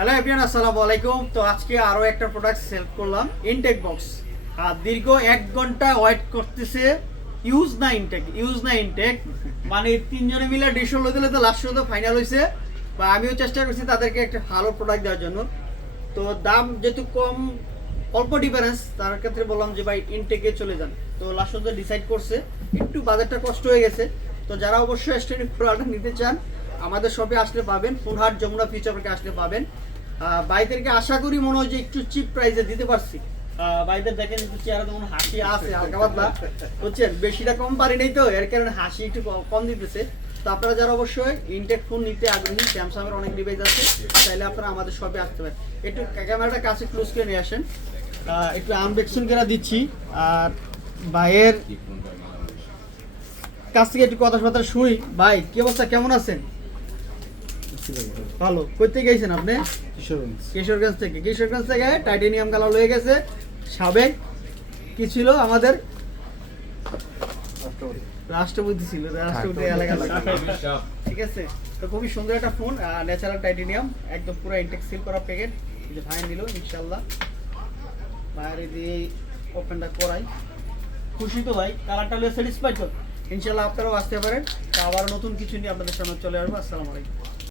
Hello everyone আসসালামু আলাইকুম। তো আজকে আরও একটা প্রোডাক্ট সেল করলাম ইনটেক বক্স আর দীর্ঘ এক ঘণ্টা ওয়েট করতেছে ইউজ না ইনটেক ইউজ না ইনটেক মানে তিনজনে মিলে ডিসল হতে তো লাস্ট পর্যন্ত ফাইনাল হয়েছে বা আমিও চেষ্টা করছি তাদেরকে একটা ভালো প্রোডাক্ট দেওয়ার জন্য। তো দাম যেহেতু কম, অল্প ডিফারেন্স তার ক্ষেত্রে বললাম যে ভাই ইনটেকে চলে যান। তো লাস্ট পর্যন্ত ডিসাইড করছে। একটু বাজারটা কষ্ট হয়ে গেছে। তো যারা অবশ্যই স্টেডিয়াম প্রোডাক্ট নিতে চান আমাদের শপে আসলে পাবেন ফুলহাট যমুনা ফিউচার পার্কে আসলে পাবেন। আহ, ভাইদেরকে আশা করি মনে হয় যে একটু চিপ প্রাইসে দিতে পারছি। আহ, ভাইদের দেখেন একটু চেহারা তেমন হাসি আছে হালকা পাতলা। বুঝছেন? বেশিটা কম পারি নাই তো এর কারণে হাসি একটু কম দিতেছে। তো আপনারা যারা অবশ্যই ইনটেক ফোন নিতে আগ্রহী স্যামসাং এর অনেক ডিভাইস আছে তাহলে আপনারা আমাদের শপে আসতে পারেন। একটু ক্যামেরাটা কাছে ক্লোজ করে নিয়ে আসেন। একটু আনবেকশন করে দিচ্ছি। আর ভাইয়ের কাছ থেকে একটু কথা শুনি ভাই কি অবস্থা? কেমন আছেন? ভালো। গেছেন আপনি? কিশোরগঞ্জ। থেকে। কিশোরগঞ্জ থেকে টাইটেনিয়াম কালার লয়ে গেছে। সাবেক কি ছিল আমাদের? রাষ্ট্রপতি ছিল রাষ্ট্রপতি এলাকা ঠিক আছে। তো খুবই সুন্দর একটা ফোন ন্যাচারাল টাইটেনিয়াম একদম পুরো ইনটেক সিল করা প্যাকেট যে ভাই নিল ইনশাল্লাহ বাইরে দিয়ে ওপেনটা করাই। খুশি তো ভাই কালারটা হলে স্যাটিসফাইড তো। ইনশাল্লাহ আপনারাও আসতে পারেন। তো আবার নতুন কিছু নিয়ে আপনাদের সামনে চলে আসব। আসসালামু আলাইকুম।